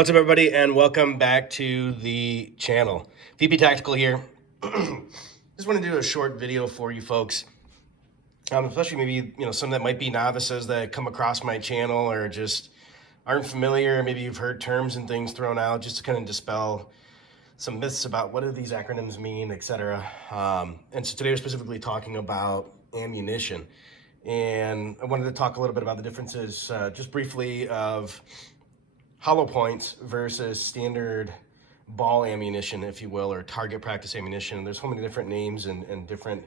What's up, everybody, and welcome back to the channel. VP Tactical here. Just want to do a short video for you folks, especially maybe some that might be novices that come across my channel or just aren't familiar. Maybe you've heard terms and things thrown out, just to kind of dispel some myths about what do these acronyms mean, etc. And so today we're specifically talking about ammunition, and I wanted to talk a little bit about the differences, just briefly, of hollow points versus standard ball ammunition, if you will, or target practice ammunition. There's so many different names and different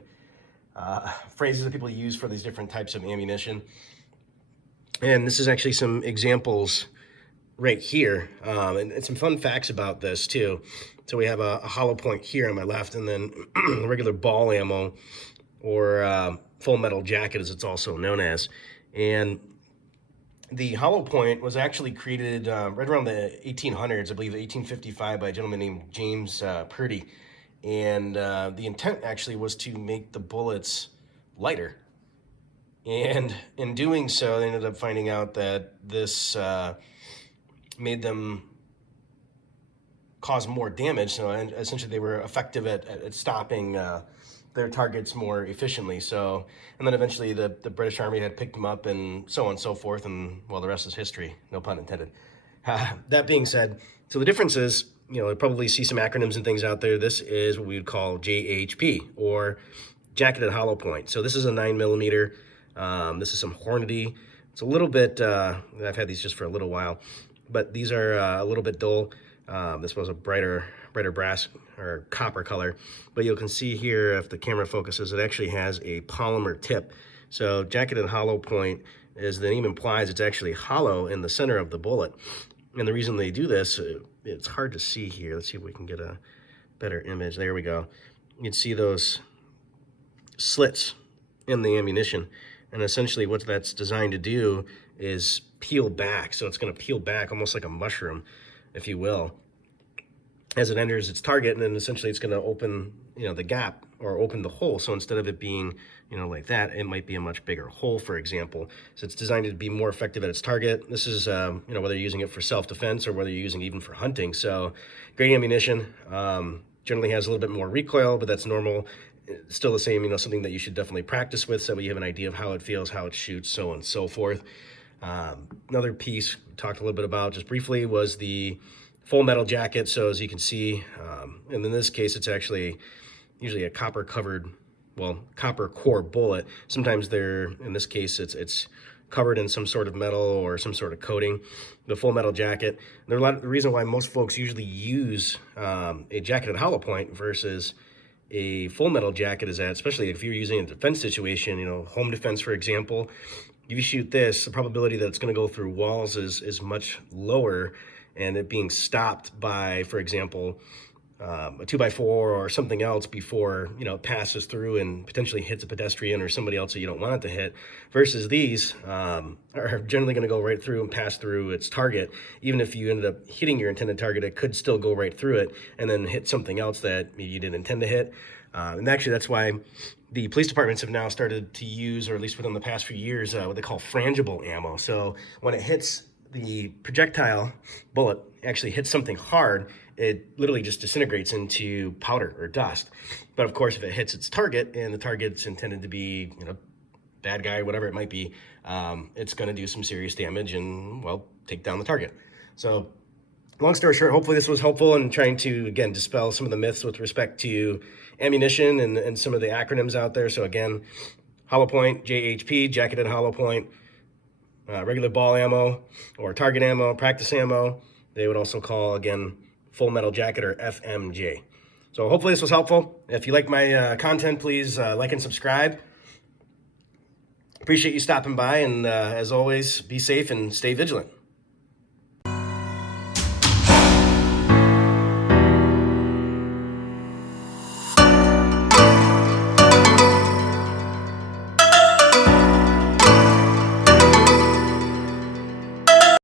phrases that people use for these different types of ammunition. And this is actually some examples right here, and some fun facts about this too. So we have a hollow point here on my left, and then regular ball ammo, or full metal jacket as it's also known as. And the hollow point was actually created right around the 1800s, I believe 1855, by a gentleman named James Purdy. And the intent actually was to make the bullets lighter. And in doing so, they ended up finding out that this made them cause more damage. So essentially they were effective at stopping their targets more efficiently. So, and then eventually the British Army had picked them up, and so on and so forth, and well, the rest is history, no pun intended. That being said, so the difference is, you probably see some acronyms and things out there. This is what we would call JHP, or jacketed hollow point. So this is a 9mm. This is some Hornady. It's a little bit, I've had these just for a little while, but these are a little bit dull. This was a brighter brass or copper color, but you can see here, if the camera focuses, it actually has a polymer tip. So jacketed hollow point, as the name implies, it's actually hollow in the center of the bullet. And the reason they do this, it's hard to see here. Let's see if we can get a better image. There we go. You can see those slits in the ammunition, and essentially what that's designed to do is peel back. So it's going to peel back almost like a mushroom, if you will, as it enters its target, and then essentially it's going to open, the gap, or open the hole. So instead of it being, like that, it might be a much bigger hole, for example. So it's designed to be more effective at its target. This is, whether you're using it for self-defense or whether you're using it even for hunting. So great ammunition. Generally has a little bit more recoil, but that's normal. It's still the same, something that you should definitely practice with, so you have an idea of how it feels, how it shoots, so on and so forth. Another piece we talked a little bit about just briefly was the full metal jacket. So as you can see, and in this case, it's actually usually a copper core bullet. Sometimes in this case, it's covered in some sort of metal or some sort of coating. The full metal jacket. The reason why most folks usually use a jacketed hollow point versus a full metal jacket is that, especially if you're using a defense situation, home defense, for example, if you shoot this, the probability that it's going to go through walls is much lower, and it being stopped by, for example, a 2x4 or something else before it passes through and potentially hits a pedestrian or somebody else that you don't want it to hit, versus these are generally going to go right through and pass through its target. Even if you ended up hitting your intended target, it could still go right through it and then hit something else that maybe you didn't intend to hit. And actually, that's why the police departments have now started to use, or at least within the past few years, what they call frangible ammo. So when it hits the projectile bullet, actually hits something hard, it literally just disintegrates into powder or dust. But of course, if it hits its target, and the target's intended to be, bad guy, whatever it might be, it's going to do some serious damage and, well, take down the target. So long story short, hopefully this was helpful in trying to, again, dispel some of the myths with respect to ammunition and some of the acronyms out there. So again, hollow point, JHP, jacketed hollow point, regular ball ammo, or target ammo, practice ammo. They would also call, again, full metal jacket, or FMJ. So hopefully this was helpful. If you like my content, please like and subscribe. Appreciate you stopping by, and as always, be safe and stay vigilant.